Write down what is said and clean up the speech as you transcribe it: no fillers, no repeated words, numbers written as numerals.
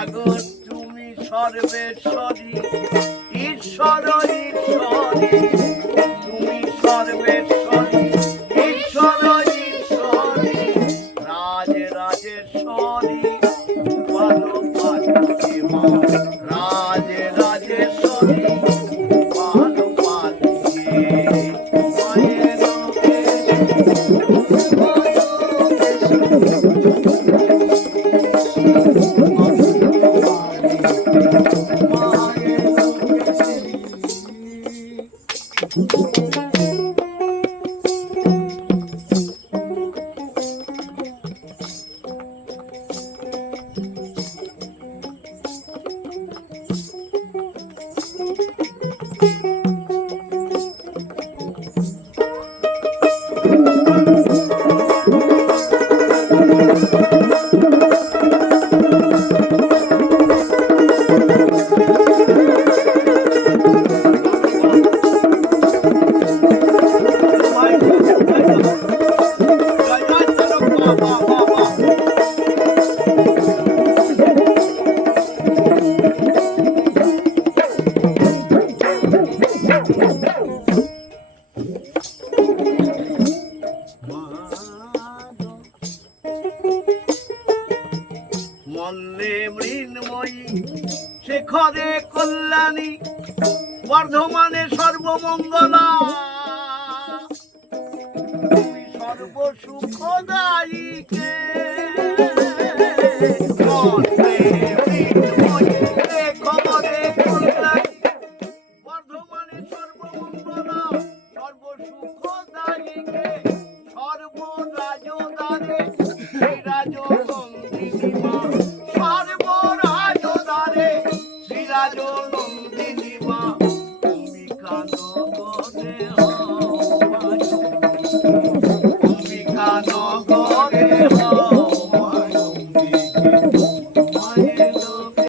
মাগো তুমি সর্বেশ্বরী, ঈশ্বর ঈশ্বরী, তুমি সর্বেশ্বরী, ঈশ্বর ঈশ্বরী, রাজ রাজেশ্বরী, ভালো পাচ্ছি মা, রাজ রাজেশ্বরী, ভালো পাচ্ছি মায়ের মল্লে মৃন্ময়ী, শেখরে কল্যাণী, বর্ধমানে সর্বমঙ্গলা, তুমি সর্বসুখদায়ীকে। মল্লে মৃন্ময়ী, শেখরে কল্যাণী, বর্ধমানে সর্বমঙ্গলা, সর্বসুখ